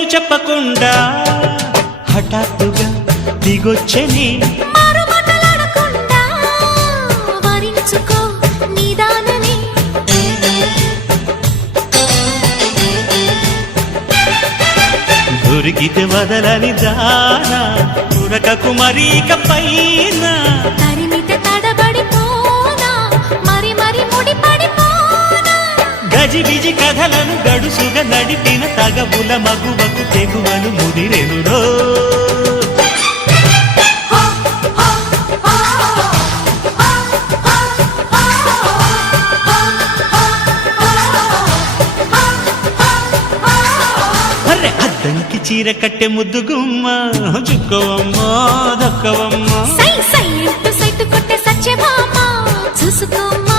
పేరు చెప్పకుండా హఠాత్తుగా దిగొచ్చని దొరికితే వదలని దానా ఉరకకు మరీక పైన తరిమితే తడబడిపోనా మరి మరి ముడిపడిపోనా గజిబిజి కథలను గడుసుగా నడిపిన తగవుల మగువకు తెగువను ముదిరెనురో అద్దంకి చీర కట్టె ముద్దు గుమ్మ చుక్కవమ్మ దక్కవమ్మ సై సై అంటూ సైటు కొట్టే సత్యభామ చూసుకోమ్మ